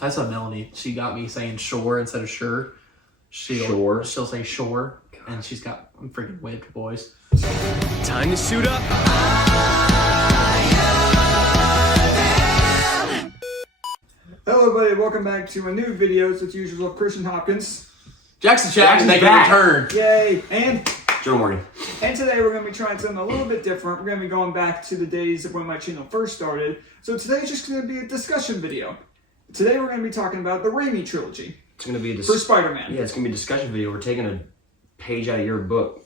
That's what Melanie, she got me saying shore instead of sure. She'll say shore, and she's got freaking whipped, boys. Time to suit up. Hello, everybody. Welcome back to a new video. It's usual of Christian Hopkins. Jackson making a return. Yay! And Jonah Morgan. And today we're going to be trying something a little bit different. We're going to be going back to the days of when my channel first started. So today's just going to be a discussion video. Today we're going to be talking about the Raimi trilogy. It's going to be for Spider-Man. Yeah, it's going to be a discussion video. We're taking a page out of your book,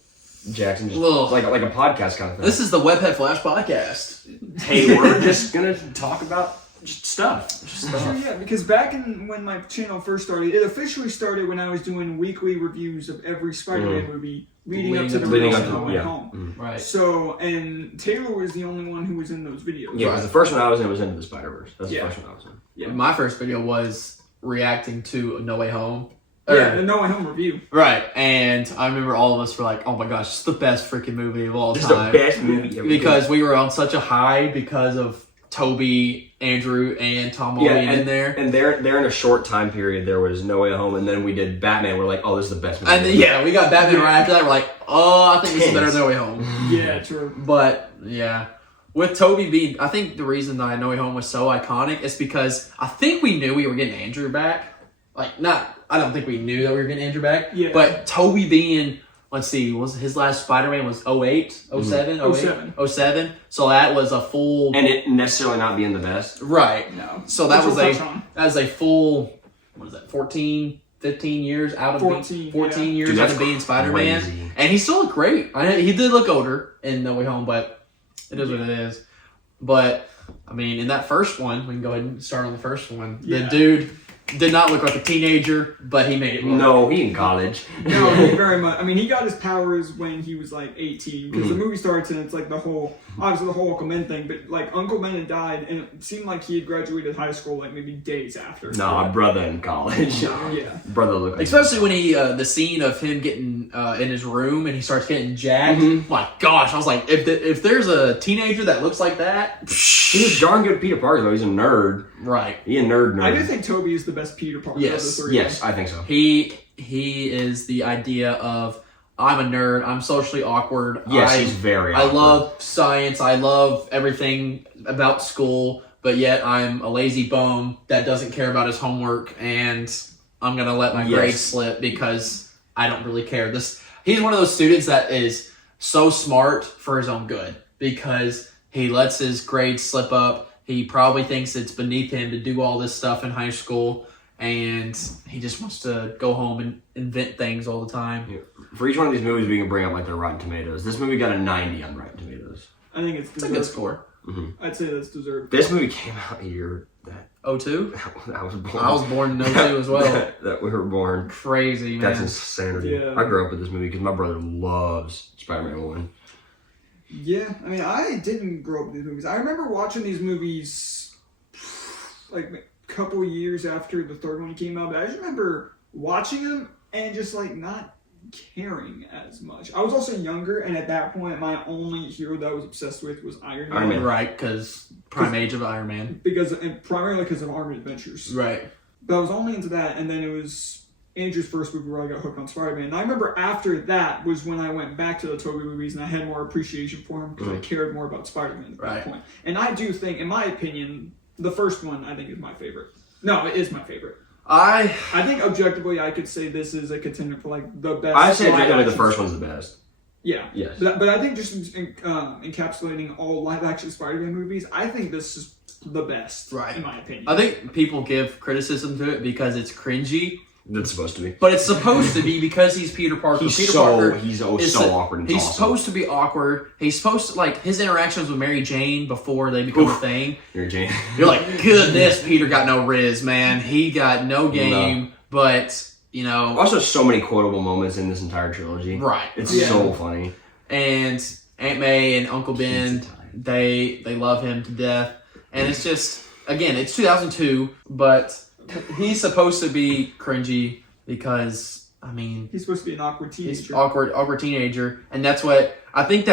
Jackson. Just like a podcast kind of thing. This is the Webhead Flash podcast. Hey, we're just going to talk about just stuff. Sure, yeah, because back when my channel first started, it officially started when I was doing weekly reviews of every Spider-Man movie leading up to the release of No Way Home. Right. So, and Taylor was the only one who was in those videos. Yeah, because the first one I was in was Into the Spider-Verse. That's the first one I was in. Yeah. My first video was reacting to No Way Home. Yeah, the No Way Home review. Right, and I remember all of us were like, oh my gosh, it's the best freaking movie of all time. It's the best movie ever. Because we were on such a high because of Tobey, Andrew, and Tom Holland in there. And there in a short time period, there was No Way Home, and then we did Batman. We're like, oh, this is the best movie. And then, we got Batman right after that. We're like, oh, I think this is better than No Way Home. Yeah, true. But, yeah. With Tobey being, I think the reason that No Way Home was so iconic is because I think we knew we were getting Andrew back. I don't think we knew that we were getting Andrew back. Yeah. But Tobey being, let's see, was his last Spider-Man was 08, 07, 08? 07. So that was a full... And it necessarily not being the best. Right. No. So that was a full, what is that, 14, 15 years out of 14 years Dude, out of being Spider-Man. Crazy. And he still looked great. He did look older in No Way Home, but it is what it is. But, I mean, in that first one, we can go ahead and start on the first one. Yeah. The dude did not look like a teenager, but he made it work. No, he in college. No, he very much. I mean, he got his powers when he was like 18, because the movie starts and it's like obviously the whole Uncle Ben thing, but like Uncle Ben had died, and it seemed like he had graduated high school like maybe days after. No, brother in college. Yeah. Brother looked like Especially when he, the scene of him getting in his room and he starts getting jacked. My gosh, I was like, if there's a teenager that looks like that. He was darn good Peter Parker, though. He's a nerd. Right. He's a nerd. I do think Tobey is the best Peter Parker of the three. Yes, I think so. He is the idea of, I'm a nerd, I'm socially awkward. Yes, he's very awkward. I love science, I love everything about school, but yet I'm a lazy bum that doesn't care about his homework, and I'm going to let my grades slip because I don't really care. He's one of those students that is so smart for his own good because he lets his grades slip up. He probably thinks it's beneath him to do all this stuff in high school, and he just wants to go home and invent things all the time. Yeah. For each one of these movies, we can bring up like their Rotten Tomatoes. This movie got a 90 on Rotten Tomatoes. I think it's deserved. It's a good score. Mm-hmm. I'd say that's deserved. This movie came out a year that 02? I was born. I was born in 02 as well. that we were born. Crazy, man. That's insanity. Yeah. I grew up with this movie because my brother loves Spider-Man 1. Yeah, I mean, I didn't grow up with these movies. I remember watching these movies like a couple years after the third one came out, but I just remember watching them and just like not caring as much. I was also younger, and at that point, my only hero that I was obsessed with was Iron Man. Right, because prime age of Iron Man. Primarily because of Armored Adventures. Right. But I was only into that, and then it was Andrew's first movie where I got hooked on Spider-Man. And I remember after that was when I went back to the Tobey movies and I had more appreciation for him because I cared more about Spider-Man at that point. And I do think, in my opinion, the first one I think is my favorite. No, it is my favorite. I think objectively I could say this is a contender for like the best. I'd say objectively the first one's the best. Yeah. Yes. But I think just encapsulating all live-action Spider-Man movies, I think this is the best, in my opinion. I think people give criticism to it because it's cringy. That's supposed to be. But it's supposed to be because he's Peter Parker. He's Peter so Parker awkward and he's awesome. supposed to be awkward. He's supposed to, like, his interactions with Mary Jane before they become a thing. Mary Jane. You're like, goodness, Peter got no riz, man. He got no game. No. But, you know. Also, so many quotable moments in this entire trilogy. Right. It's so funny. And Aunt May and Uncle Ben, they love him to death. And it's just, again, it's 2002, but he's supposed to be cringy because, I mean... He's supposed to be an awkward teenager. He's awkward teenager. And that's what... I think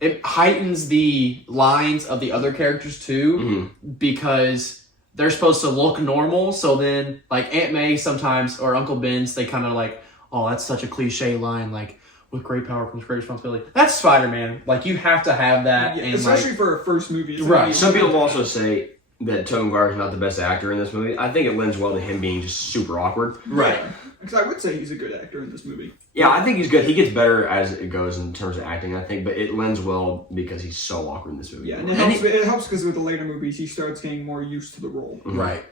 it heightens the lines of the other characters, too, because they're supposed to look normal. So then, like Aunt May sometimes or Uncle Ben's, they kind of like, oh, that's such a cliche line, like. With great power comes great responsibility. That's Spider-Man. Like, you have to have that. Yeah, and especially for a first movie. Right. Some people also say that Tobey Maguire is not the best actor in this movie. I think it lends well to him being just super awkward. Right. Because I would say he's a good actor in this movie. Yeah, I think he's good. He gets better as it goes in terms of acting, I think, but it lends well because he's so awkward in this movie. Yeah, and it helps because with the later movies, he starts getting more used to the role. Mm-hmm. Right.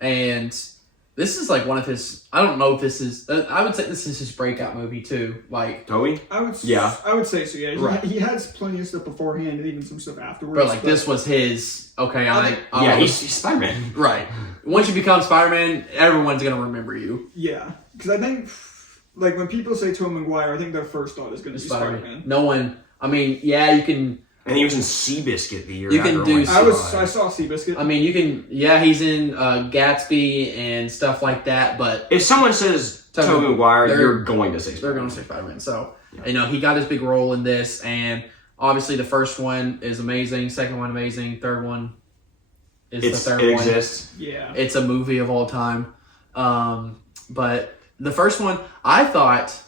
And this is like one of his, I don't know if this is, I would say this is his breakout movie too. Like, Toby? I would say so, yeah. Right. He has plenty of stuff beforehand and even some stuff afterwards. but this was his, okay, he's Spider-Man. Right. Once you become Spider-Man, everyone's going to remember you. Yeah. Because I think, like, when people say Tobey Maguire, I think their first thought is going to be Spider-Man. No one, I mean, yeah, you can... And he was in Seabiscuit the year you after. can do. I saw Seabiscuit. I mean, you can. Yeah, he's in Gatsby and stuff like that. But if someone says Tobey Maguire, you're going to say Spider-Man. They're going to say Spider-Man. So he got his big role in this, and obviously the first one is amazing. Second one amazing. Third one is the third one. It exists. Yeah, it's a movie of all time. But the first one, I thought,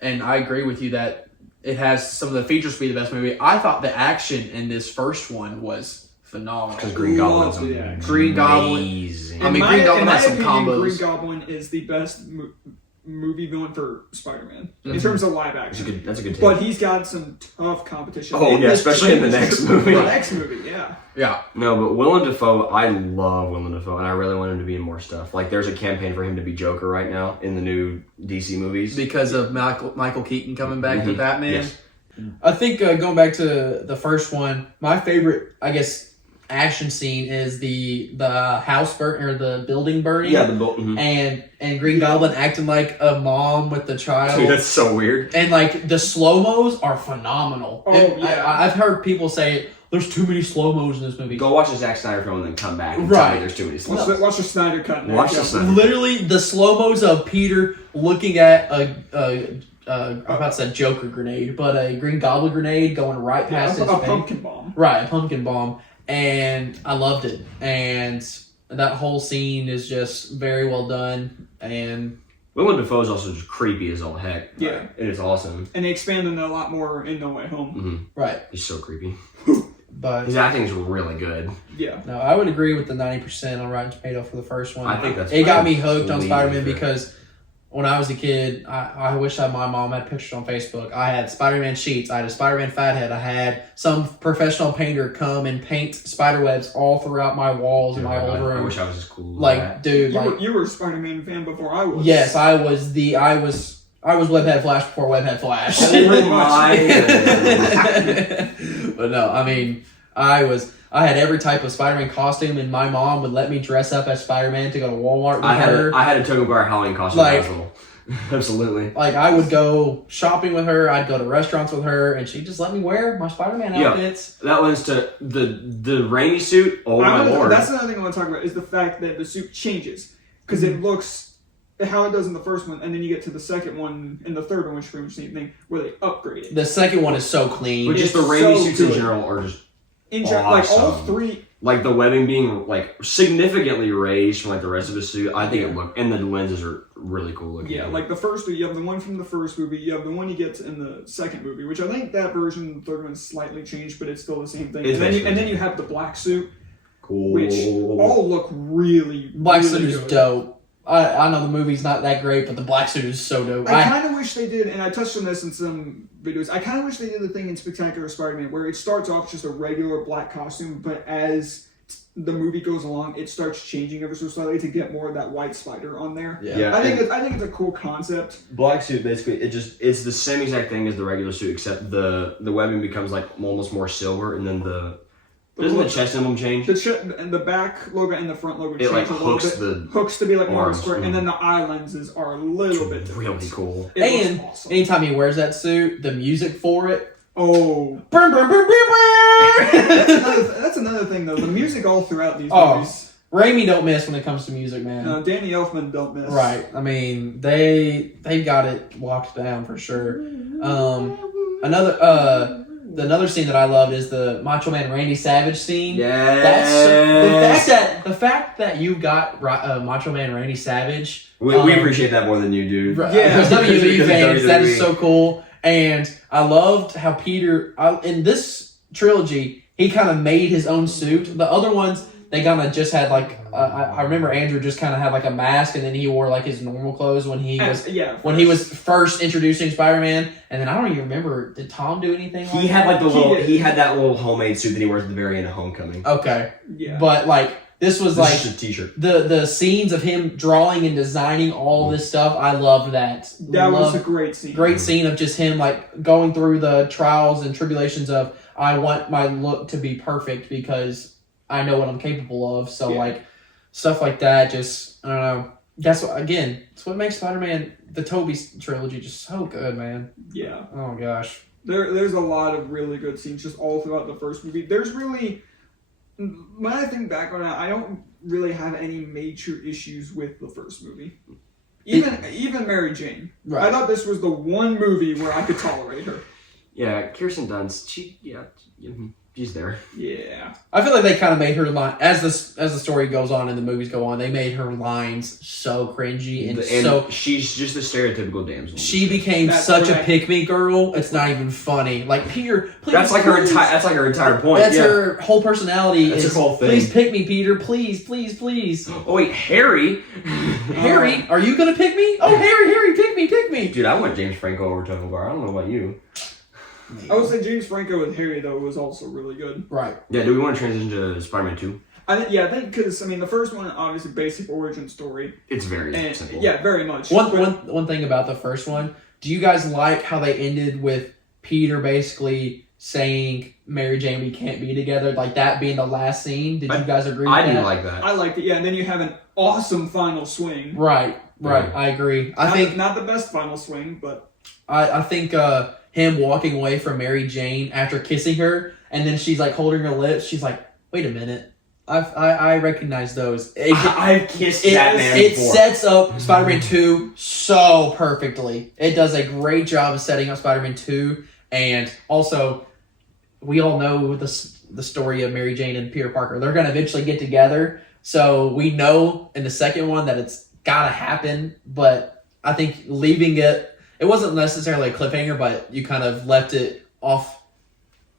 and I agree with you that. It has some of the features to be the best movie. I thought the action in this first one was phenomenal. Because Green Goblin's amazing. Green Goblin. Green Goblin has some combos. Green Goblin is the best movie villain for Spider-Man in terms of live action. That's a good take. But he's got some tough competition. Oh yeah, especially in the next movie. The next movie, yeah. Yeah. No, but Willem Dafoe, I love Willem Dafoe, and I really want him to be in more stuff. Like, there's a campaign for him to be Joker right now in the new DC movies. Because of Michael Keaton coming back to Batman. Yes. I think going back to the first one, my favorite, I guess, action scene is the house burn or the building burning. Yeah, the and Green Goblin acting like a mom with the child. Dude, that's so weird. And like the slow-mos are phenomenal. Oh, yeah. I've heard people say there's too many slow-mos in this movie. Go watch the Zack Snyder film and then come back and right. tell me there's too many slow-mos. Watch the Snyder cut. Literally the slow-mos of Peter looking at I'm about to say Joker grenade, but a Green Goblin grenade going right past his face. A pumpkin bomb. Right, a pumpkin bomb. And I loved it. And that whole scene is just very well done. And Willem Dafoe is also just creepy as all heck. Yeah. And it's awesome. And they expanded it a lot more in No Way Home. Mm-hmm. Right. He's so creepy. But his acting is really good. Yeah. No, I would agree with the 90% on Rotten Tomato for the first one. I think that's it got me hooked on Spider-Man because when I was a kid, I wish that my mom had pictures on Facebook. I had Spider-Man sheets. I had a Spider-Man fathead. I had some professional painter come and paint spiderwebs all throughout my walls in my old room. I wish I was as cool. Like, dude, you were a Spider-Man fan before I was. Yes, I was Webhead Flash before Webhead Flash. But no, I mean, I had every type of Spider-Man costume, and my mom would let me dress up as Spider-Man to go to Walmart with her. I had a Tobey Maguire Halloween costume as well. Absolutely. Like, I would go shopping with her, I'd go to restaurants with her, and she'd just let me wear my Spider-Man outfits. That lends to the Raimi suit. Oh my lord. That's another thing I want to talk about, is the fact that the suit changes. Because it looks how it does in the first one, and then you get to the second one and the third one, which is pretty much the same thing, where they upgrade it. The second one is so clean. But just the Raimi suits in general are just awesome. Like all three, like the webbing being like significantly raised from like the rest of his suit. I think it looked, and the lenses are really cool looking. Yeah, like the first, you have the one from the first movie, you have the one you get in the second movie, which I think that version, the third one, slightly changed, but it's still the same thing. And then you have the black suit, cool, which all look really black really suit is good. dope. I know the movie's not that great, but the black suit is so dope. I kind of wish they did, and I touched on this in some videos, I kind of wish they did the thing in Spectacular Spider-Man where it starts off just a regular black costume, but as the movie goes along, it starts changing ever so slightly to get more of that white spider on there. Yeah. I think it's a cool concept. Black suit, basically, it's the same exact thing as the regular suit, except the webbing becomes like almost more silver, and then doesn't the chest emblem change? And the back logo and the front logo change like a little bit. Hooks to be like more square, and then the eye lenses are a little bit different. Really cool. And awesome. anytime he wears that suit, the music for it. Oh. Burn, burn, burn, burn, burn. That's another thing, though. The music all throughout these movies. Raimi don't miss when it comes to music, man. Danny Elfman don't miss. Right. I mean, they got it locked down for sure. another scene that I loved is the Macho Man Randy Savage scene. Yeah. The fact that you got Macho Man Randy Savage. We appreciate that more than you do. Yeah. Because WWE fans, that is WWE. so cool. And I loved how Peter, in this trilogy, he kind of made his own suit. The other ones, they kind of just had like, I remember Andrew just kind of had like a mask, and then he wore like his normal clothes when he was first introducing Spider-Man. And then I don't even remember, did Tom do anything? He had like he had that little homemade suit that he wears at the very end of Homecoming. Okay. Yeah. But like, this was like a t-shirt. The scenes of him drawing and designing all this stuff. I loved that. That was a great scene. Great scene of just him like going through the trials and tribulations of, I want my look to be perfect because I know what I'm capable of. So like stuff like that, just I don't know. That's what makes Spider-Man, the Tobey trilogy, just so good, man. Yeah. Oh gosh. There's a lot of really good scenes just all throughout the first movie. There's really, when I think back on it, I don't really have any major issues with the first movie. Even Mary Jane. Right. I thought this was the one movie where I could tolerate her. Yeah, Kirsten Dunst. She's there. Yeah. I feel like they kind of made her line as the story goes on and the movies go on. They made her lines so cringy and so she's just a stereotypical damsel. She became such a pick-me girl. It's not even funny. Like Peter, please. That's like her entire point. That's her whole personality. That's is, her whole thing. Please pick me, Peter. Please, please, please. Oh wait, Harry. Harry, are you gonna pick me? Oh, Harry, pick me. Dude, I want James Franco over Tobey Maguire. I don't know about you. I would say James Franco with Harry, though, was also really good. Right. Yeah, do we want to transition to Spider-Man 2? I think because, the first one, obviously, basic origin story. It's very simple. Yeah, very much. One thing about the first one, do you guys like how they ended with Peter basically saying, Mary Jane, we can't be together, like that being the last scene? Did you guys agree with that? I do like that. I liked it, yeah, and then you have an awesome final swing. Right, I agree. I think not the best final swing, but I think him walking away from Mary Jane after kissing her, and then she's like holding her lips. She's like, "Wait a minute, I recognize those." I've kissed that man before. It sets up Spider-Man 2 so perfectly. It does a great job of setting up Spider-Man 2, and also we all know the story of Mary Jane and Peter Parker. They're going to eventually get together, so we know in the second one that it's got to happen. But I think leaving it. It wasn't necessarily a cliffhanger, but you kind of left it off.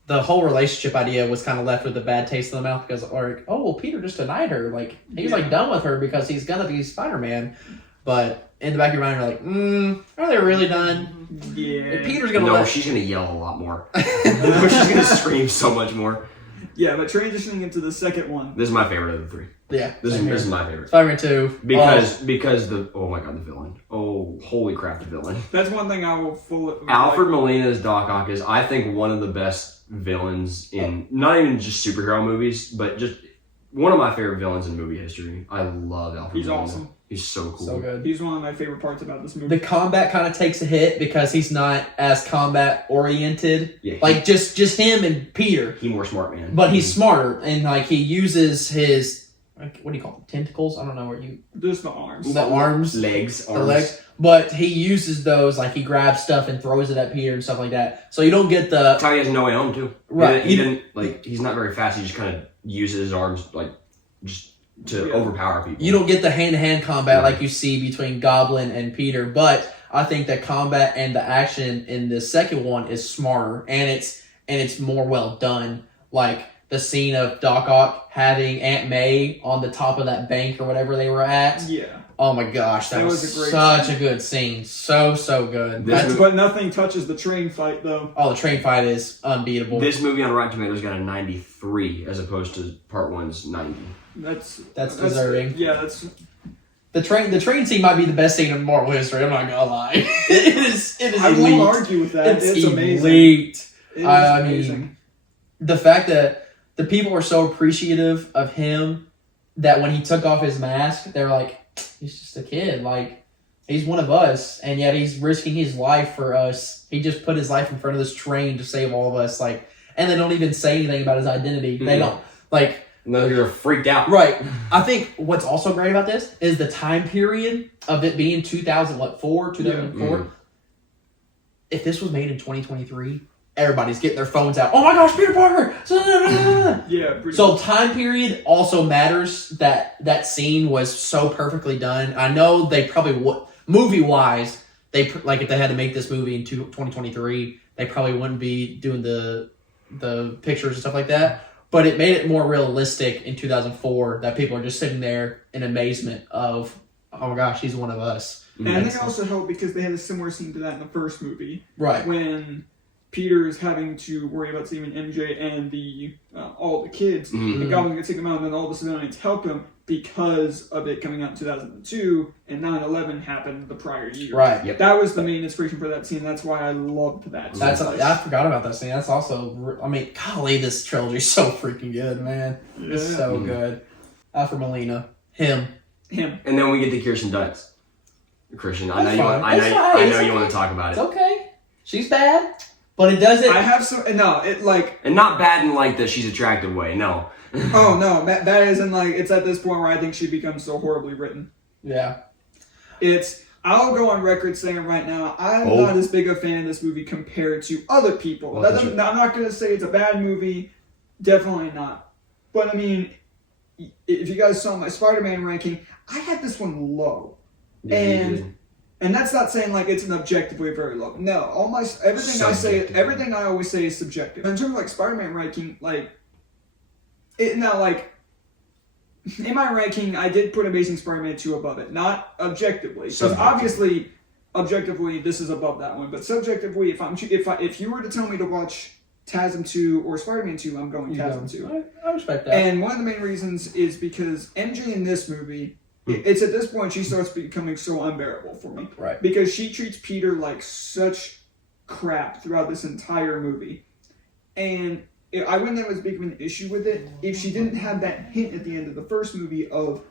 The whole relationship idea was kind of left with a bad taste in the mouth because, Peter just denied her. Like, he's like done with her because he's going to be Spider-Man. But in the back of your mind, you're like, are they really done? Yeah. Peter's going to No, she's going to yell a lot more. She's going to scream so much more. Yeah, but transitioning into the second one. This is my favorite of the three. Yeah. This is my favorite. Spider-Man 2. Because oh my god, the villain. Oh, holy crap, the villain. That's one thing I will fully... Alfred Molina's Doc Ock is, I think, one of the best villains in, not even just superhero movies, but just one of my favorite villains in movie history. I love Alfred Molina. He's awesome. He's so cool. So good. He's one of my favorite parts about this movie. The combat kind of takes a hit because he's not as combat oriented. Yeah, like just him and Peter. He's more smart, man. But he's smarter, and like he uses his what do you call them? Tentacles? I don't know where you. Just the arms. The arms, legs, the legs. But he uses those, like he grabs stuff and throws it at Peter and stuff like that. So you don't get the. That's how he has no way home too. Right. He didn't like. He's not very fast. He just kind of uses his arms like just to overpower people. You don't get the hand-to-hand combat like you see between Goblin and Peter, but I think the combat and the action in the second one is smarter and it's more well done. Like the scene of Doc Ock having Aunt May on the top of that bank or whatever they were at. Yeah. Oh my gosh, that was a great such scene. a good scene. So good. But nothing touches the train fight though. Oh, the train fight is unbeatable. This movie on Rotten Tomatoes got a 93 as opposed to Part 1's 90. That's deserving. Yeah, that's the train scene might be the best scene in Marvel history. I'm not gonna lie. it is I elite. won't argue with that. It's amazing. Elite. It is amazing. Mean, the fact that the people were so appreciative of him that when he took off his mask, they were like, he's just a kid. Like, he's one of us, and yet he's risking his life for us. He just put his life in front of this train to save all of us. Like, and they don't even say anything about his identity. Mm-hmm. They don't like. No, you're freaked out. Right. I think what's also great about this is the time period of it being 2004. Yeah. Mm-hmm. If this was made in 2023, everybody's getting their phones out. Oh my gosh, Peter Parker! Yeah. So time period also matters. That scene was so perfectly done. I know they probably would, movie wise, if they had to make this movie in 2023, they probably wouldn't be doing the pictures and stuff like that. But it made it more realistic in 2004 that people are just sitting there in amazement of, oh my gosh, he's one of us. And I think it also helped because they had a similar scene to that in the first movie. Right. When Peter is having to worry about saving MJ and all the kids, and Goblin's going to take them out, and then all the civilians help him because of it coming out in 2002, and 9/11 happened the prior year. Right. Yep. That was the main inspiration for that scene. That's why I loved that scene. I forgot about that scene. That's also, I mean, golly, this trilogy is so freaking good, man. It's so good. After Melina, him. And then we get to Kirsten Dunst. Christian, I know you want to talk about It's it. okay. She's bad, but it doesn't. I have some. No, it like. And not bad in like the she's attractive way. No. Oh no, that isn't like. It's at this point where I think she becomes so horribly written. Yeah. I'll go on record saying right now, I'm not as big a fan of this movie compared to other people. Well, I'm not going to say it's a bad movie. Definitely not. But I mean, if you guys saw my Spider-Man ranking, I had this one low. Yeah, and that's not saying like it's an objectively very low. No, everything I always say is subjective. In terms of like Spider-Man ranking, like in my ranking, I did put Amazing Spider-Man 2 above it, not objectively, because obviously, objectively this is above that one. But subjectively, if you were to tell me to watch TASM 2 or Spider-Man 2, I'm going TASM 2. I respect that. And one of the main reasons is because MJ in this movie. It's at this point she starts becoming so unbearable for me. Right. Because she treats Peter like such crap throughout this entire movie. And I wouldn't have as big of an issue with it if she didn't have that hint at the end of the first movie of,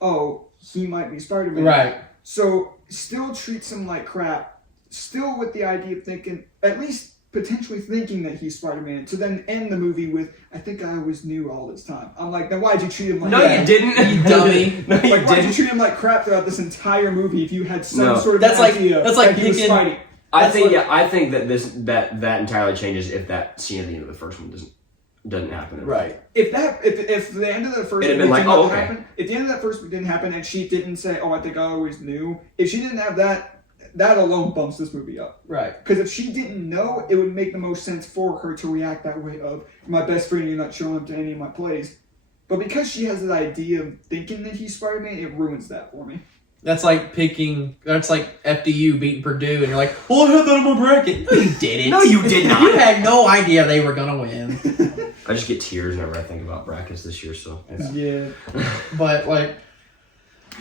oh, he might be Spider-Man. Right. So still treats him like crap. Still with the idea of thinking, at least potentially thinking that he's Spider-Man, to then end the movie with, I think I always knew all this time. I'm like, then why'd you treat him like No, that? you didn't, you dummy. No, you Why'd you didn't. treat him like crap throughout this entire movie if you had some sort of That's idea that's like that he was picking- Spidey? I think that entirely changes if that scene at the end of the first one doesn't happen. Right. If the end of the first It'd movie been like, did oh, not okay. happen, if the end of that first movie didn't happen and she didn't say, oh, I think I always knew, if she didn't have that alone bumps this movie up. Right. Because if she didn't know, it would make the most sense for her to react that way of, my best friend, you're not showing up to any of my plays. But because she has that idea of thinking that he's Spider-Man, it ruins that for me. That's like FDU beating Purdue, and you're like, well, I had that in my bracket. No, you didn't. No, you did not. You had no idea they were going to win. I just get tears whenever I think about brackets this year, so. Yeah. But, like,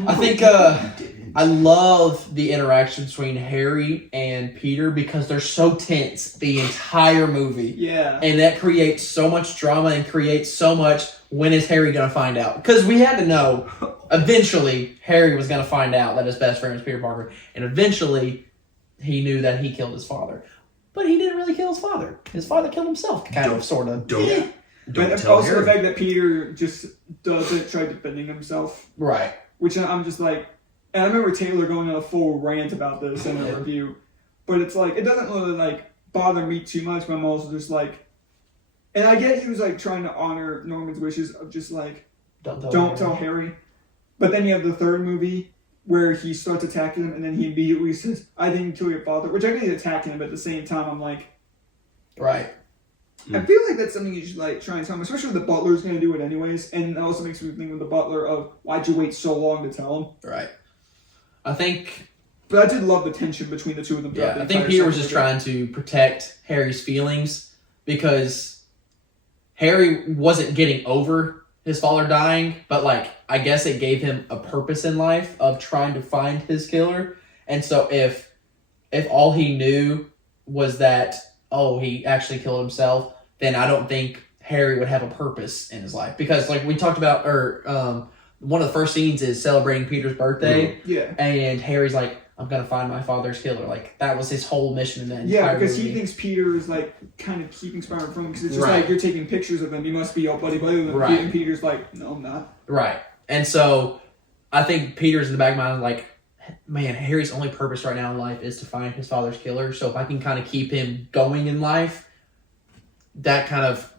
I think I love the interaction between Harry and Peter because they're so tense the entire movie. Yeah. And that creates so much drama and creates so much, when is Harry going to find out? Because we had to know, eventually, Harry was going to find out that his best friend was Peter Parker. And eventually, he knew that he killed his father. But he didn't really kill his father. His father killed himself, sort of. Don't But tell also Harry. the fact that Peter just doesn't try defending himself. Right. Which I'm just like, and I remember Taylor going on a full rant about this in a review, but it's like, it doesn't really like bother me too much, but I'm also just like, and I get he was like trying to honor Norman's wishes of just like, don't tell Harry. But then you have the third movie where he starts attacking him and then he immediately says, I didn't kill your father, which I get he's attacking him, but at the same time I'm like, right. I feel like that's something you should like try and tell him, especially when the butler's going to do it anyways. And it also makes me think with the butler of why'd you wait so long to tell him? Right. I think. But I did love the tension between the two of them. Yeah, I think Peter was just trying to protect Harry's feelings because Harry wasn't getting over his father dying, but like I guess it gave him a purpose in life of trying to find his killer. And so if all he knew was that, oh, he actually killed himself, then I don't think Harry would have a purpose in his life. Because like we talked about, one of the first scenes is celebrating Peter's birthday. Yeah. And Harry's like, I'm going to find my father's killer. Like, that was his whole mission in that entire because movie. he thinks Peter is like kind of keeping Spider-Man from him because it's just like you're taking pictures of him. You must be all buddy with him. Right. And Peter's like, no, I'm not. Right. And so I think Peter's in the back of my mind like, man, Harry's only purpose right now in life is to find his father's killer. So if I can kind of keep him going in life, that kind of,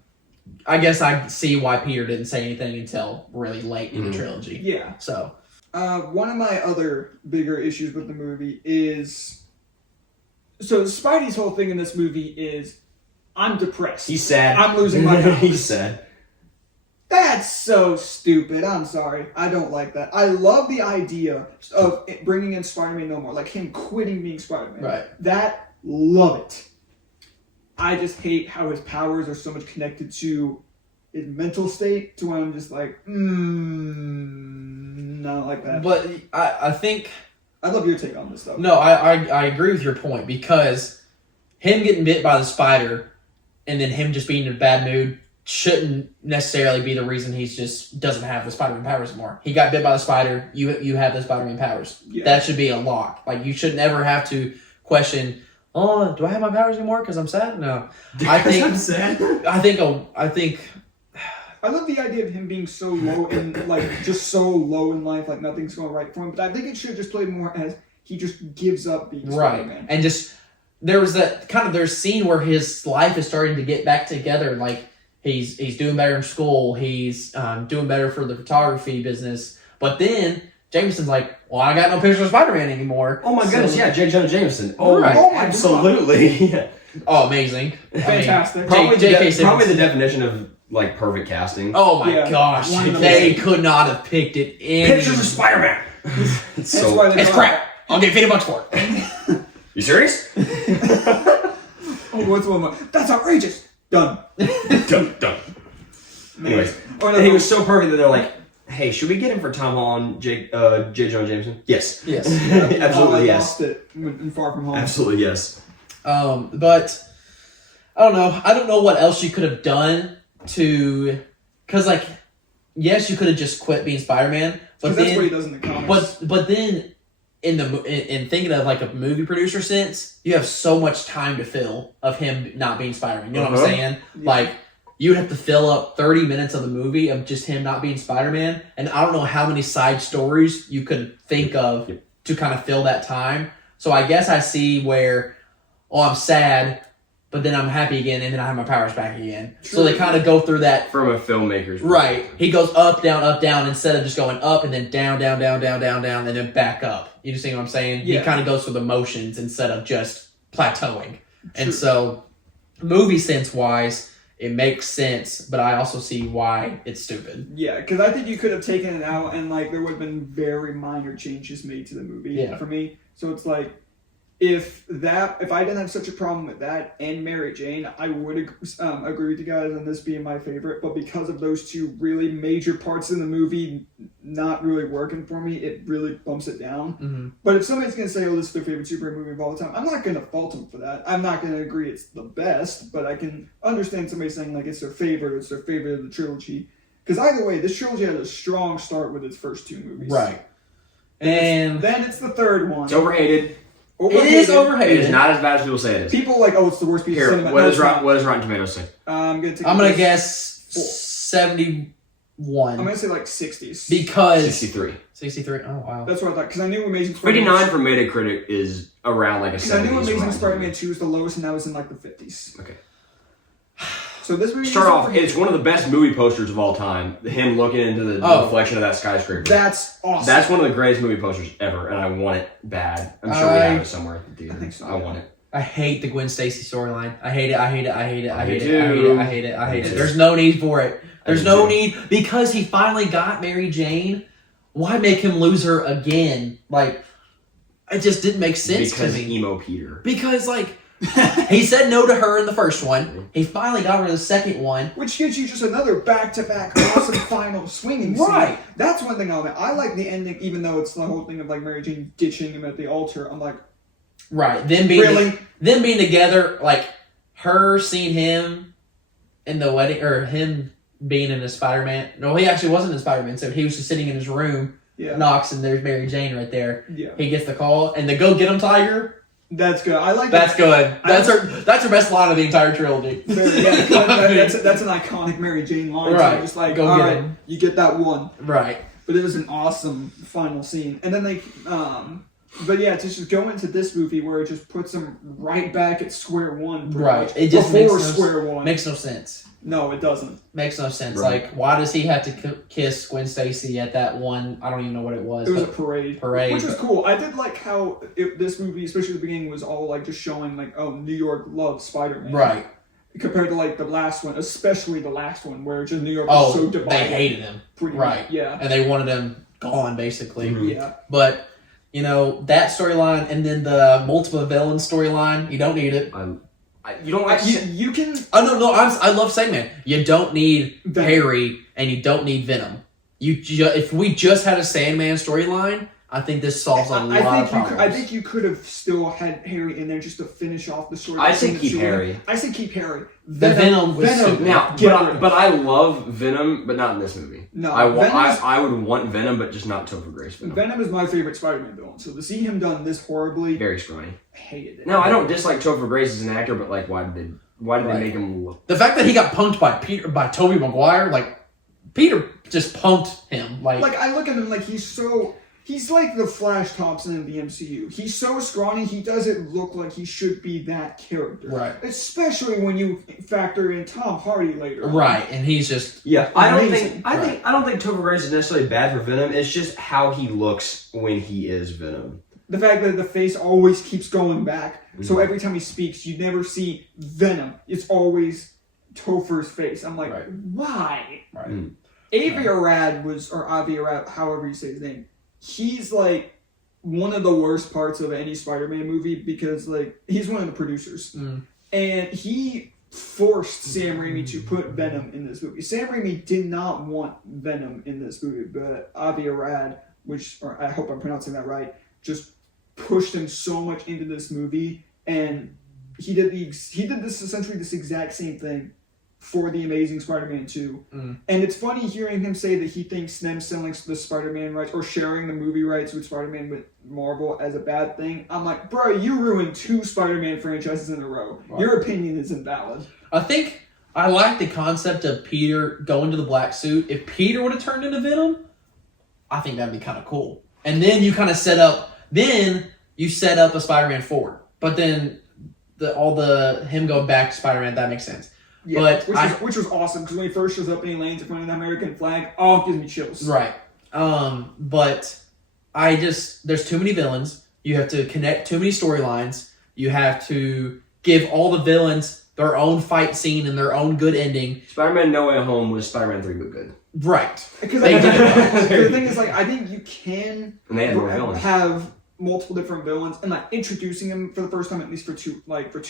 I guess I see why Peter didn't say anything until really late in the trilogy. Yeah. So, one of my other bigger issues with the movie is, so Spidey's whole thing in this movie is, I'm depressed. He's sad. I'm losing my powers. He's sad. That's so stupid. I'm sorry. I don't like that. I love the idea of bringing in Spider-Man no more, like him quitting being Spider-Man. Right. That, love it. I just hate how his powers are so much connected to his mental state, to where I'm just like, not like that. but I think... I love your take on this stuff. No, I agree with your point, because him getting bit by the spider and then him just being in a bad mood shouldn't necessarily be the reason he's just doesn't have the Spider-Man powers anymore. He got bit by the spider, you have the Spider-Man powers. Yeah. That should be a lock. Like, you should never have to question, oh, do I have my powers anymore because I'm sad? No. I think I'm sad. I think I love the idea of him being so low in, like, just so low in life, like nothing's going right for him. But I think it should just play more as he just gives up being Spider-Man. And just, there was that kind of, there's scene where his life is starting to get back together. Like, he's doing better in school. He's doing better for the photography business. But then Jameson's like, well, I got no pictures of Spider-Man anymore. Oh my goodness, yeah, J. Jonah Jameson. Oh, right. Oh my absolutely. Yeah. Oh, amazing. Fantastic. Probably J.K. the definition of, like, perfect casting. Oh my gosh. They could not have picked it any... Pictures of Spider-Man. It's crap. I'll get $50 for it. You serious? Oh, what's one more? That's outrageous. Done. Done. Anyways, he was so perfect that they're like, hey, should we get him for Tom Holland, J. Jonah Jameson? Yes. Yes. Absolutely yes. Lost it in Far From Home. Absolutely yes. But I don't know. I don't know what else you could have done to, because, like, yes, you could have just quit being Spider-Man, but then that's what he does in the comics. But then in thinking of, like, a movie producer sense, you have so much time to fill of him not being Spider-Man. You know what I'm saying? Yeah. Like, you would have to fill up 30 minutes of the movie of just him not being Spider-Man, and I don't know how many side stories you could think of to kind of fill that time. So I guess I see where, oh, I'm sad, but then I'm happy again, and then I have my powers back again. True. So they kind of go through that. From a filmmaker's perspective. Right. He goes up, down, instead of just going up and then down, and then back up. You see what I'm saying? Yeah. He kind of goes through the motions instead of just plateauing. True. And so, movie sense-wise, it makes sense, but I also see why it's stupid. Yeah, because I think you could have taken it out and, like, there would have been very minor changes made to the movie for me. So it's like, if I didn't have such a problem with that and Mary Jane, I would agree with you guys on this being my favorite. But because of those two really major parts in the movie not really working for me, it really bumps it down. Mm-hmm. But if somebody's going to say, oh, this is their favorite superhero movie of all time, I'm not going to fault them for that. I'm not going to agree it's the best, but I can understand somebody saying, like, it's their favorite of the trilogy. Because either way, this trilogy had a strong start with its first two movies. Right. And then it's the third one. It's overhated. It is overhated. It is not as bad as people say it is. People like, oh, it's the worst piece of cinema. What does Rotten Tomatoes say? I'm going to guess 71. I'm going to say like 60s. Because 63. 63? Oh, wow. That's what I thought. Because I knew Amazing Spider-Man... 59 for Metacritic is around like a 70s. Because I knew Amazing Spider-Man 2 was the lowest, and that was in like the 50s. Okay. So this movie... Start off, it's one of the best movie posters of all time. Him looking into the reflection of that skyscraper. That's awesome. That's one of the greatest movie posters ever, and I want it bad. I'm sure we have it somewhere at the theater. I think so. I want it. I hate the Gwen Stacy storyline. I hate it. Me There's no need for it. There's no need, because he finally got Mary Jane. Why make him lose her again? Like, it just didn't make sense to me. Because emo Peter. Because, like, he said no to her in the first one. He finally got her in the second one. Which gives you just another back-to-back awesome final swinging scene. Right. That's one thing I like the ending, even though it's the whole thing of, like, Mary Jane ditching him at the altar. I'm like... Right. Them being together, like, her seeing him in the wedding, or him being in a Spider-Man. No, he actually wasn't in Spider-Man, so he was just sitting in his room, knocks, and there's Mary Jane right there. Yeah. He gets the call, and the go get him tiger... That's good. I like that's good. That's her best line of the entire trilogy. That's an iconic Mary Jane line. Right. So just like, go all get right, him. you get that one. Right. But it was an awesome final scene. And then But yeah, to just go into this movie where it just puts him right back at square one. Right. Much, It just before square one. Makes no sense. No, it doesn't. Makes no sense. Right. Like, why does he have to kiss Gwen Stacy at that one? I don't even know what it was. It was a parade. Which was cool. I did like how this movie, especially the beginning, was all like just showing like, oh, New York loves Spider-Man. Right. Compared to like the last one, especially the last one, where just New York was so divided. They hated him. Right. Much. Yeah. And they wanted him gone, basically. Mm-hmm. Yeah. But, you know, that storyline and then the multiple villain storyline, you don't need it. You don't like... You can... Oh, no, I love Sandman. You don't need Venom. Harry and you don't need Venom. If we just had a Sandman storyline, I think this solves a lot of problems. I think you could have still had Harry in there just to finish off the story. I say keep Harry. I say keep Harry. Venom was stupid. Now, but I love Venom, but not in this movie. No, I would want Venom, but just not Topher Grace Venom. Venom is my favorite Spider-Man villain, so to see him done this horribly, very scrawny. I hated it. No, I don't dislike Topher Grace as an actor, but like, why did they make him look? The fact that he got punked by Tobey Maguire, like Peter just punked him. Like I look at him like he's like the Flash Thompson in the MCU. He's so scrawny, he doesn't look like he should be that character. Right. Especially when you factor in Tom Hardy later on. Right, and he's just I don't amazing. think Topher Grace is necessarily bad for Venom. It's just how he looks when he is Venom. The fact that the face always keeps going back, so every time he speaks, you never see Venom. It's always Topher's face. I'm like, why? right. Avi Arad or Avi Arad, however you say his name, he's like one of the worst parts of any Spider-Man movie because like he's one of the producers. And he forced Sam Raimi to put Venom in this movie. Sam Raimi did not want Venom in this movie, but Avi Arad, or I hope I'm pronouncing that right, just pushed him so much into this movie, and he did essentially this exact same thing for The Amazing Spider-Man 2. And it's funny hearing him say that he thinks them selling the Spider-Man rights or sharing the movie rights with Spider-Man with Marvel as a bad thing. I'm like, bro, you ruined 2 Spider-Man franchises in a row. Right. Your opinion is invalid. I think I like the concept of Peter going to the black suit. If Peter would have turned into Venom, I think that'd be kind of cool. And then you kind of set up a Spider-Man 4. But then him going back to Spider-Man, that makes sense. Yeah, but which was awesome because when he first shows up and he lands in front of the American flag, it gives me chills. Right. But there's too many villains. You have to connect too many storylines. You have to give all the villains their own fight scene and their own good ending. Spider-Man No Way Home was Spider-Man 3 but good. Right. Because the thing is, like, I think you can have multiple different villains and like introducing them for the first time, at least for two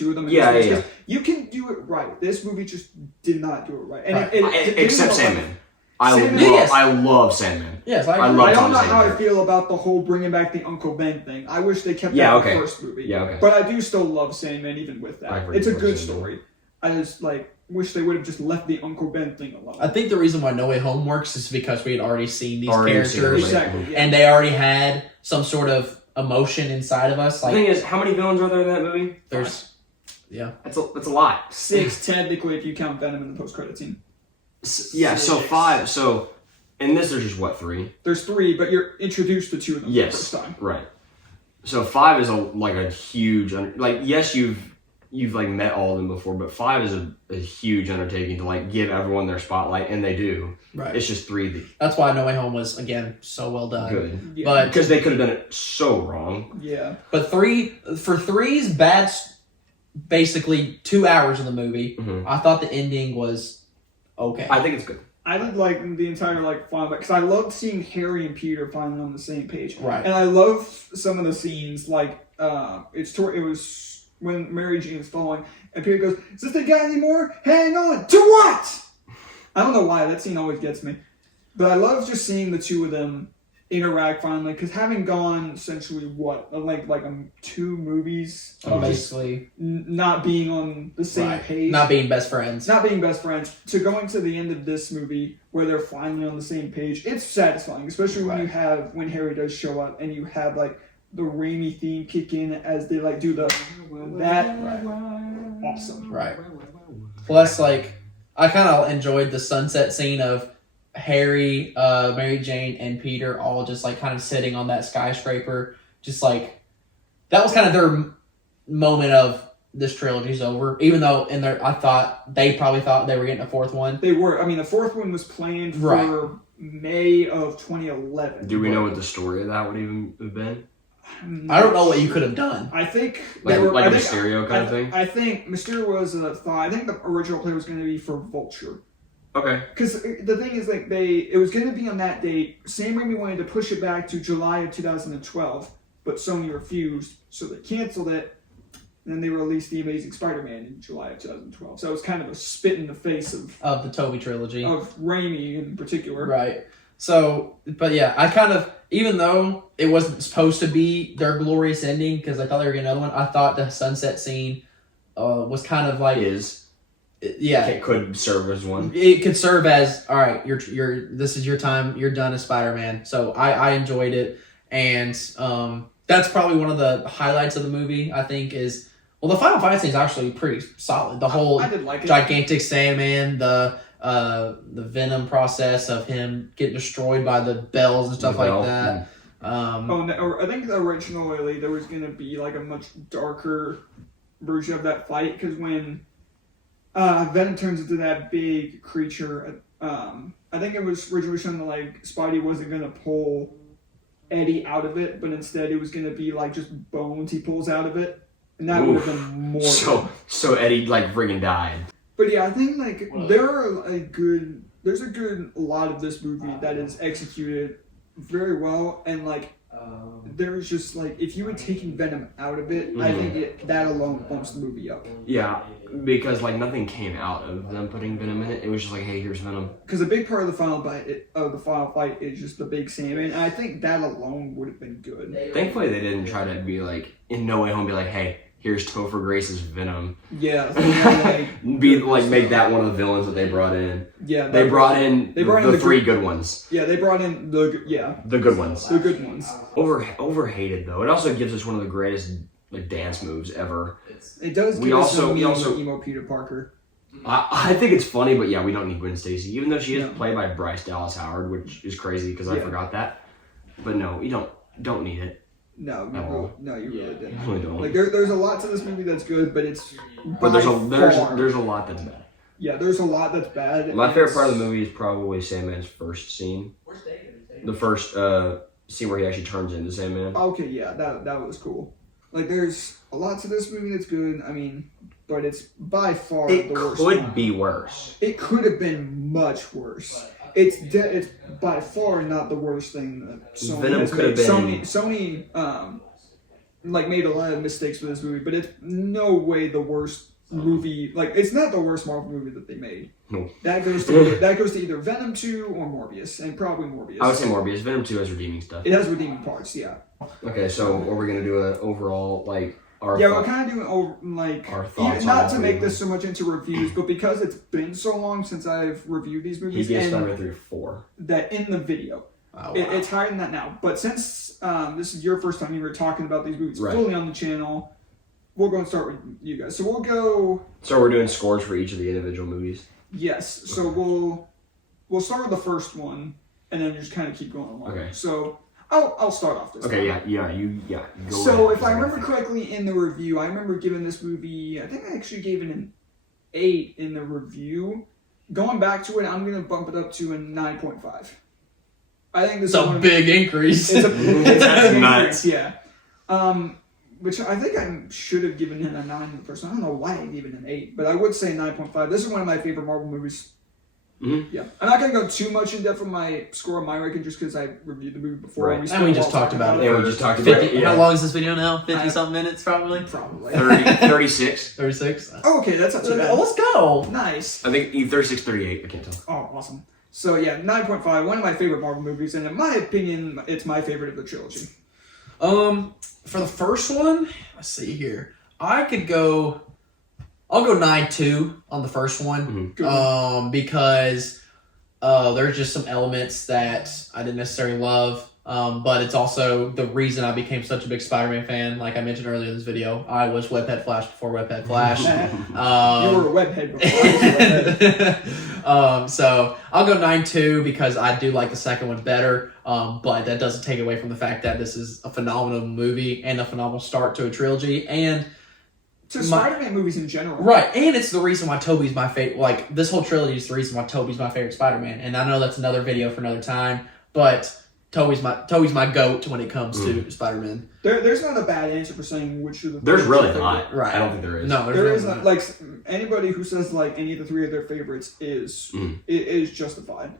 of them. Yeah. You can do it right. This movie just did not do it right. And except Sandman. I love Sandman. Yes, I don't know how I feel about the whole bringing back the Uncle Ben thing. I wish they kept that in the first movie. Yeah, okay. But I do still love Sandman even with that. It's a good story. I just wish they would have just left the Uncle Ben thing alone. I think the reason why No Way Home works is because we had already seen these characters. Exactly. Yeah. And they already had some sort of emotion inside of us. The thing is, how many villains are there in that movie? That's a lot. 6 technically if you count Venom in the post-credit scene. Yeah, 6. So 5. So in this, there's just 3? There's 3, but you're introduced to 2 of them for the first time. Right. So 5 is a huge yes, you've met all of them before, but 5 is a huge undertaking to give everyone their spotlight, and they do. Right. It's just 3. That's why No Way Home was again so well done. Good. Yeah. But because they could have done it so wrong. Yeah. But 3's bad. Basically 2 hours of the movie. Mm-hmm. I thought the ending was okay. I think it's good. I did the entire final, because I loved seeing Harry and Peter finally on the same page. Right. And I love some of the scenes it was when Mary Jane is falling and Peter goes, "Is this the guy anymore? Hang on to what?" I don't know why that scene always gets me, but I love just seeing the 2 of them interact finally, because having gone essentially 2 movies basically not being on the same page, not being best friends, to going to the end of this movie where they're finally on the same page, it's satisfying, especially when when Harry does show up and you have the Raimi theme kick in as they do awesome. Right. Plus I kind of enjoyed the sunset scene of Harry, Mary Jane, and Peter all just kind of sitting on that skyscraper, just like that was kind of their moment of this trilogy's over. Even though I thought they probably thought they were getting a fourth one. They were. I mean, the fourth one was planned for May of 2011. Do we know what the story of that would even have been? I don't know what you could have done. I think a Mysterio kind of thing. I think Mysterio was a thought. I think the original play was going to be for Vulture. Okay. Because the thing is, like, it was going to be on that date. Sam Raimi wanted to push it back to July of 2012, but Sony refused, so they canceled it. And then they released The Amazing Spider-Man in July of 2012. So it was kind of a spit in the face of the Tobey trilogy. Of Raimi in particular. Right. So, but yeah, I kind of, even though it wasn't supposed to be their glorious ending, because I thought they were getting another one, I thought the sunset scene was kind of like... Yeah. It could serve as one. It could serve as, all right, this is your time, you're done as Spider-Man. So I enjoyed it. And that's probably one of the highlights of the movie, I think, is... Well, the final fight scene is actually pretty solid. The whole I did like it. gigantic Sandman, the Venom process of him getting destroyed by the bells and stuff like that. I think originally there was going to be like a much darker version of that fight, because when Venom turns into that big creature, I think it was originally shown that like Spidey wasn't going to pull Eddie out of it, but instead it was going to be like just bones he pulls out of it. And that would have been more. So Eddie like friggin' died. But yeah, I think like there's a good lot of this movie that is executed very well, and like there's just like if you had taken Venom out of it, I think that alone bumps the movie up. Yeah, because like nothing came out of them putting Venom in it. It was just like, hey, here's Venom. Because a big part of the final fight is just the big Sandman, and I think that alone would have been good. Thankfully, they didn't try to be like in No Way Home, be like, hey, here's Topher Grace's Venom. Yeah, make that one of the villains that they brought in. Yeah, they brought in the three good ones. Yeah, they brought in the good ones. The good ones. Overhated though. It also gives us one of the greatest like dance moves ever. It does. We also emo Peter Parker. I think it's funny, but yeah, we don't need Gwen Stacy, even though she is played by Bryce Dallas Howard, which is crazy because I forgot that. But no, you don't need it. No, you really didn't. Really don't. Like there's a lot to this movie that's good, but there's a lot that's bad. Yeah, there's a lot that's bad. My favorite part of the movie is probably Sandman's first scene. The first scene where he actually turns into Sandman. Okay, yeah, that was cool. Like there's a lot to this movie that's good. I mean, but it's by far the worst. It could be worse. It could have been much worse. It's by far not the worst thing that Sony Venom has could have made. been. Sony made a lot of mistakes with this movie, but it's no way the worst movie. Like it's not the worst Marvel movie that they made. No. That goes to either Venom 2 or Morbius, and probably Morbius. I would say Morbius. Venom 2 has redeeming stuff. It has redeeming parts, yeah. Okay, so are we gonna do an overall like? We're kind of doing our thoughts. Not to make this so much into reviews, but because it's been so long since I've reviewed these movies. He gets started through 4. That in the video. Oh, wow. It's higher than that now. But since this is your first time you were talking about these movies fully on the channel, we'll go and start with you guys. So we'll go. So we're doing scores for each of the individual movies. Yes. So we'll start with the first one, and then just kind of keep going along. Okay. So. I'll start off this time. Go so ahead. if I remember correctly in the review, I remember giving this movie, I think I actually gave it an 8 in the review. Going back to it, I'm going to bump it up to a 9.5. I think this is a big increase. It's a big nuts. increase, yeah. Which I think I should have given it a 9 in the first one. I don't know why I gave it an 8, but I would say 9.5. This is one of my favorite Marvel movies. Mm-hmm. Yeah, I'm not gonna go too much in depth on my score on my ranking just because I reviewed the movie before. Right. And we just talked about it. Yeah, we just talked about it. How long is this video now? 50-something minutes, probably? Probably. 36. 36? Oh, okay, that's not too bad. Let's go! Nice. I think 36, 38, I can't tell. Oh, awesome. So yeah, 9.5, one of my favorite Marvel movies, and in my opinion, it's my favorite of the trilogy. For the first one, let's see here. I'll go 9.2 on the first one. Mm-hmm. Because there's just some elements that I didn't necessarily love. But it's also the reason I became such a big Spider-Man fan. Like I mentioned earlier in this video, I was Webhead Flash before Webhead Flash. You were a Webhead before I was a Webhead. So I'll go 9.2 because I do like the second one better. But that doesn't take away from the fact that this is a phenomenal movie and a phenomenal start to a trilogy. And to Spider-Man movies in general. Right, and it's the reason why Tobey's my favorite. Like, this whole trilogy is the reason why Tobey's my favorite Spider-Man. And I know that's another video for another time, but Tobey's my goat when it comes to Spider-Man. There's not a bad answer for saying which of the There's really favorite. not. Right. I don't think there is. No, There really is not. Like, anybody who says, like, any of the three of their favorites is justified.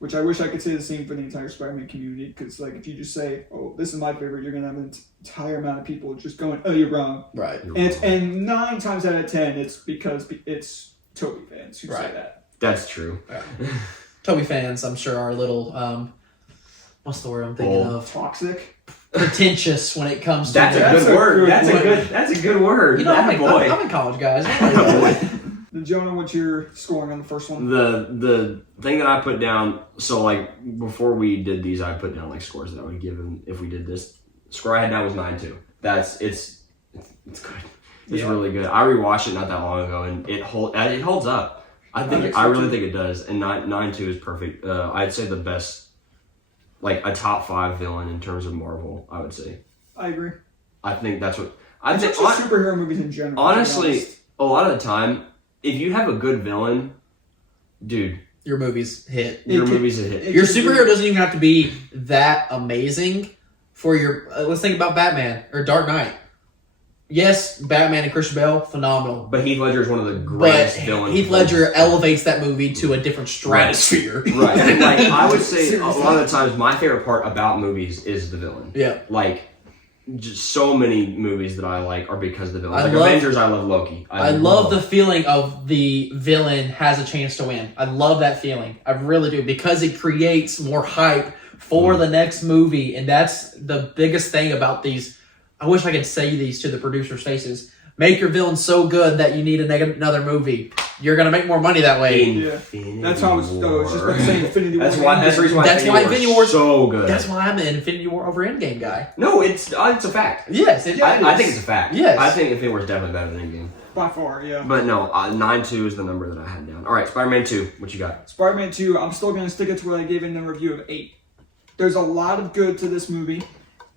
Which I wish I could say the same for the entire Spider-Man community, because, like, if you just say, oh, this is my favorite, you're going to have an entire amount of people just going, oh, you're wrong. Right. And 9 times out of 10, it's because it's Tobey fans who say that. That's true. Right. Tobey fans, I'm sure, are a little, what's the word I'm thinking of? Toxic? Pretentious when it comes to That's a good word. That's a good word. You know, I'm boy. in college, guys. Jonah, what's your scoring on the first one? The thing that I put down, so like before we did these, I put down like scores that I would give him if we did this. Score I had down was 9-2. It's good. It's really good. I rewatched it not that long ago, and it holds up. I really think it does, and 9-2 is perfect. I'd say the best, like a top 5 villain in terms of Marvel. I would say. I agree. I think that's what I think. Superhero movies in general. Honestly, a lot of the time, if you have a good villain, dude, your movie's hit. Your movie's a hit. Your superhero doesn't even have to be that amazing for your. Let's think about Batman or Dark Knight. Yes, Batman and Christian Bale, phenomenal. But Heath Ledger is one of the greatest villains. Heath Ledger elevates that movie to a different stratosphere. Right. And like I would say, a lot of the times, my favorite part about movies is the villain. Yeah. Like, just so many movies that I like are because of the villain. Like Avengers, I love Loki. I love the feeling of the villain has a chance to win. I love that feeling. I really do, because it creates more hype for the next movie, and that's the biggest thing about these. I wish I could say these to the producers' faces. Make your villain so good that you need another movie. You're gonna make more money that way. That's how I was just going to say Infinity War. That's the reason why Infinity War is so good. That's why I'm an Infinity War over Endgame guy. No, it's a fact. Yes, I think it's a fact. Yes. I think Infinity War is definitely better than Endgame. By far, yeah. But no, 9-2 is the number that I had down. All right, Spider-Man 2. What you got? Spider-Man 2, I'm still going to stick it to what I gave in the review of 8. There's a lot of good to this movie,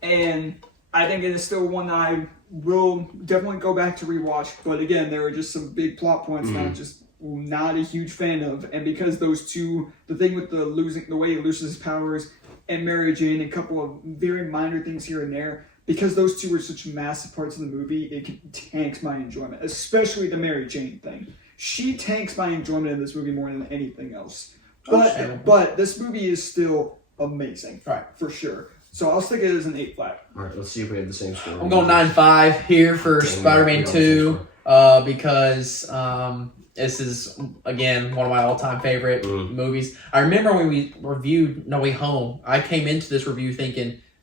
and I think it is still one that I will definitely go back to rewatch. But again, there are just some big plot points that I'm just not a huge fan of. And because those two, the thing with the way he loses his powers, and Mary Jane, a couple of very minor things here and there, because those two were such massive parts of the movie, it tanks my enjoyment. Especially the Mary Jane thing. She tanks my enjoyment in this movie more than anything else. But this movie is still amazing, right? For sure. So I'll stick it as an 8 flat. All right, let's see if we have the same score. I'm going 9-5 here for Spider-Man 2 because this is, again, one of my all-time favorite movies. I remember when we reviewed No Way Home, I came into this review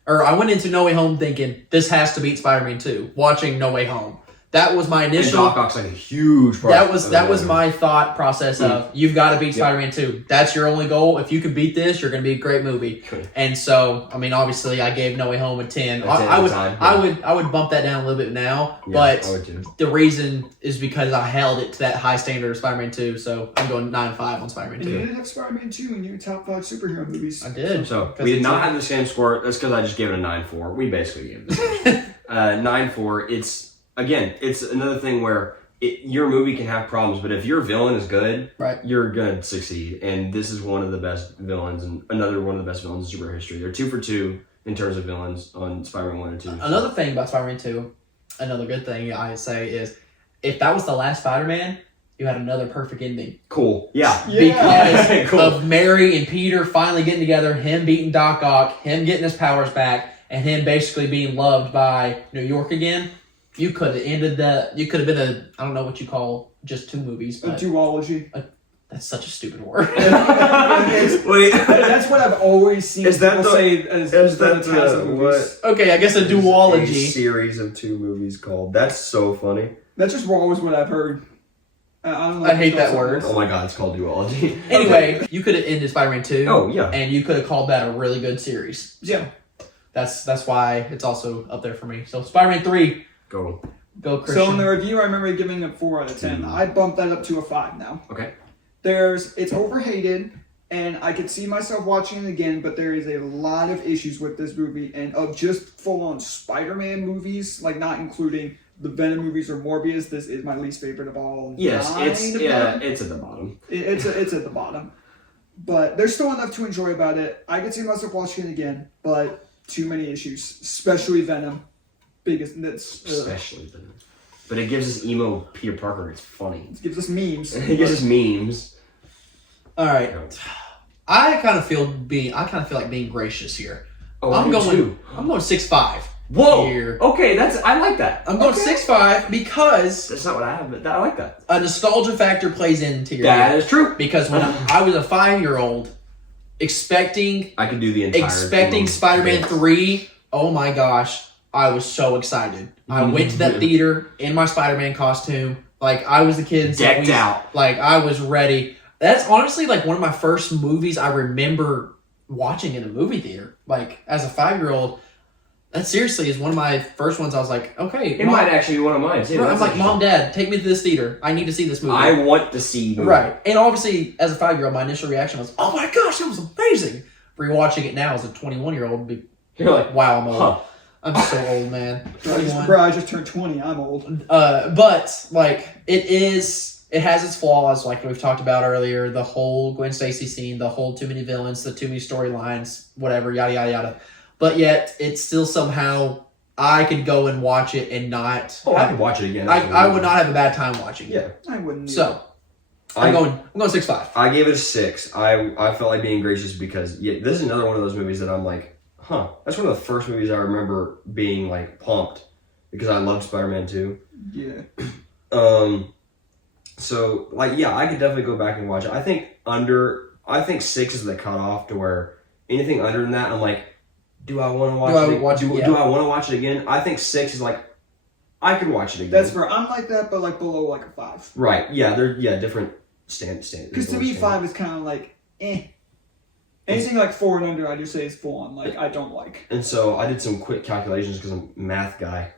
I went into No Way Home thinking, this has to beat Spider-Man 2, watching No Way Home. That was my initial. And Doc Ock's like a huge part. That was my thought process of you've got to beat Spider-Man 2. That's your only goal. If you can beat this, you're going to be a great movie. And so, I mean, obviously, I gave No Way Home a 10. I would bump that down a little bit now, but the reason is because I held it to that high standard of Spider-Man 2. So I'm going 9-5 on Spider-Man 2. And you did have Spider-Man 2 in your top 5 superhero movies. I did. So we did not have the same score. That's because I just gave it a 9-4. We basically gave it the same. 9-4. Again, it's another thing where your movie can have problems, but if your villain is good, you're going to succeed. And this is one of the best villains, and another one of the best villains in superhero history. They're 2 for 2 in terms of villains on Spider-Man 1 and 2. Another thing about Spider-Man 2, another good thing I say is, if that was the last Spider-Man, you had another perfect ending. Cool. Yeah. Because of Mary and Peter finally getting together, him beating Doc Ock, him getting his powers back, and him basically being loved by New York again. You could have ended that. You could have been I don't know what you call just 2 movies. But a duology. That's such a stupid word. Wait, that's what I've always seen people say. Okay, I guess a duology. A series of 2 movies called. That's so funny. That's just always what I've heard. I hate that word. Oh my god, it's called duology. Anyway, you could have ended Spider-Man 2. Oh, yeah. And you could have called that a really good series. Yeah. That's why it's also up there for me. So Spider-Man 3. Go, Christian. So in the review, I remember giving it a 4 out of 10. I bumped that up to a 5 now. Okay. It's overhated. And I could see myself watching it again, but there is a lot of issues with this movie, and of just full-on Spider-Man movies, like not including the Venom movies or Morbius. This is my least favorite of all. Yes, it's at the bottom. It's at the bottom. But there's still enough to enjoy about it. I could see myself watching it again, but too many issues, especially Venom. Especially Venom. But it gives us emo Peter Parker. It's funny. It gives us memes. It gives us memes. All right. I kind of feel like being gracious here. Oh, I'm going 6'5". Whoa. Here. Okay, I like that. I'm going 6'5" because that's not what I have, but I like that. A nostalgia factor plays into your That is true. Because when I was a 5-year-old expecting Spider-Man 3, oh my gosh, I was so excited. I went to that theater in my Spider-Man costume. Like, I was the kid. Decked out. Like, I was ready. That's honestly, like, one of my first movies I remember watching in a movie theater. Like, as a 5-year-old, that seriously is one of my first ones I was like, okay. It might actually be one of mine, too. I'm like, Mom, Dad, take me to this theater. I need to see this movie. I want to see the movie. Right. And obviously, as a 5-year-old, my initial reaction was, oh my gosh, that was amazing. Rewatching it now as a 21-year-old, you're like, wow, I'm old. I'm so old, man. Bro, I just turned 20. I'm old. But, like, it has its flaws, like we've talked about earlier. The whole Gwen Stacy scene, the whole too many villains, the too many storylines, whatever, yada, yada, yada. But yet, it's still somehow, I could go and watch it and not... I could watch it again. I would not have a bad time watching it. Yeah. I wouldn't. So, I'm going 6'5". I gave it a 6. I felt like being gracious because this is another one of those movies that I'm like, that's one of the first movies I remember being like pumped because I loved Spider-Man 2. Yeah. So like I could definitely go back and watch it. I think 6 is the cutoff to where anything under than that I'm like, do I want to watch it? Do I want to watch it again? I think 6 is like I could watch it again. That's fair. I'm like that, but like below like a 5. Right. Yeah. They're different standards. Because to me 5 is kind of like Anything like 4 and under, I just say is full on. Like I don't like. And so I did some quick calculations because I'm a math guy.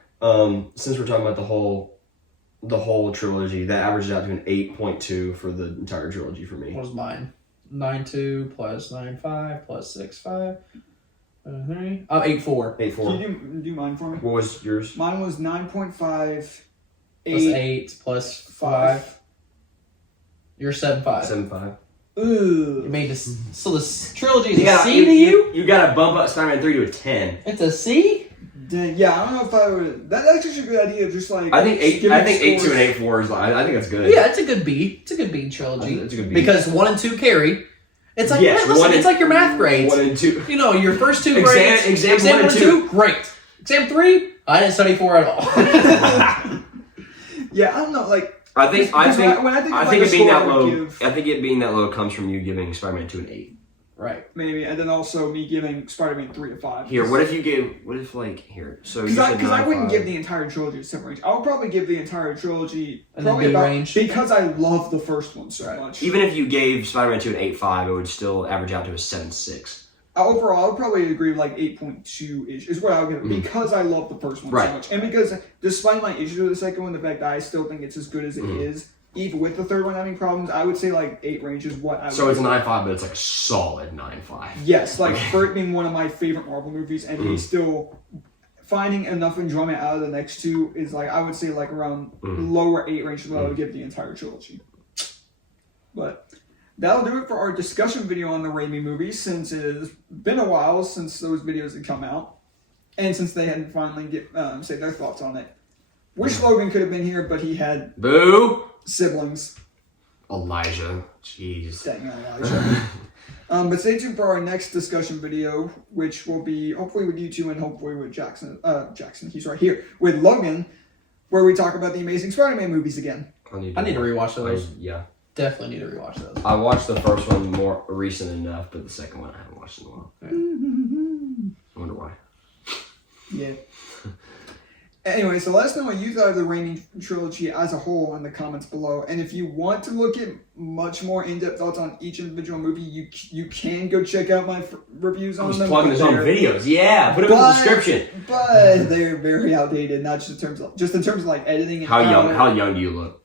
Since we're talking about the whole trilogy, that averages out to an 8.2 for the entire trilogy for me. What was mine? 9.2 plus 9.5 plus 6.5. 8.4. 8.4. Can you do mine for me? What was yours? Mine was 9.5. Plus 8 plus 5. You're 7.5. 7.5. Ooh. You made this. So this trilogy is a C to you? You gotta bump up Spider-Man 3 to a 10. It's a C? Yeah, I don't know if I would. That's actually a good idea. Just like I think 8 to an 8.4 is. I think that's good. Yeah, it's a good B. It's a good B trilogy. It's a good B. Because 1 and 2 carry. It's like yes, listen, it's like your math grades. 1 and 2. You know, your first 2 grades. Exam 1 and 2, great. Exam 3, I didn't study for at all. Yeah, I don't know. Like I think it being that low. Give, I think it being that low comes from you giving Spider-Man 2 an 8. Right. Maybe, and then also me giving Spider-Man 3 a 5. Here, what if so because I wouldn't give the entire trilogy a 7 range. I would probably give the entire trilogy probably about range because I love the first one so much. Even if you gave Spider-Man 2 an 8.5, it would still average out to a 7.6. Overall, I would probably agree with like 8.2-ish is what I would give because I love the first one so much. And because despite my issues with the second one, the fact that I still think it's as good as it is, even with the third one having problems, I would say like 8 range is what I would. So it's a 9.5, but it's like a solid 9.5. Yes, like for it being one of my favorite Marvel movies and me still finding enough enjoyment out of the next 2 is like, I would say like around lower 8 range is what I would give the entire trilogy. But that'll do it for our discussion video on the Raimi movies, since it has been a while since those videos had come out, and since they hadn't finally say their thoughts on it. Wish Logan could have been here, but he had siblings. Elijah, jeez. Dang Elijah. But stay tuned for our next discussion video, which will be hopefully with you two and hopefully with Jackson. He's right here with Logan, where we talk about the Amazing Spider-Man movies again. I need to rewatch those. Yeah. Definitely need to rewatch those. I watched the first one more recent enough, but the second one I haven't watched in a while. Yeah. I wonder why. Yeah. Anyway, so let us know what you thought of the Raimi trilogy as a whole in the comments below. And if you want to look at much more in-depth thoughts on each individual movie, you can go check out my reviews on them. He's plugging his own videos. Yeah, put them in the description. But they're very outdated, not just in terms of like editing. And how young do you look?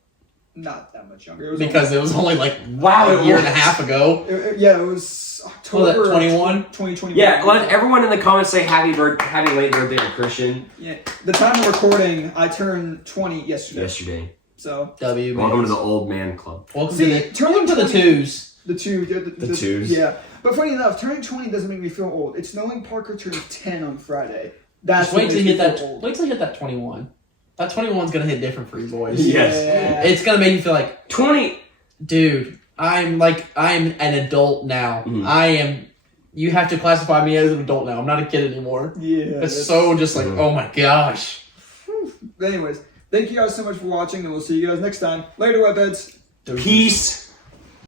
Not that much younger. Because it was only like Wow, a year and a half ago. Yeah, it was October 21? 2021. Yeah, let everyone in the comments say happy late birthday to Christian. Yeah, the time of recording, I turned 20 yesterday. So Welcome to the old man club. Welcome to the twos. The twos. Yeah, but funny enough, turning 20 doesn't make me feel old. It's knowing Parker turned 10 on Friday. Just wait till you hit that. Wait till you hit that 21. That 21's gonna hit different for you boys. Yes, it's gonna make you feel like 20. Dude, I'm an adult now. Mm-hmm. You have to classify me as an adult now. I'm not a kid anymore. Yeah, it's so just like, oh my gosh. Anyways, thank you guys so much for watching, and we'll see you guys next time. Later, webheads. Peace.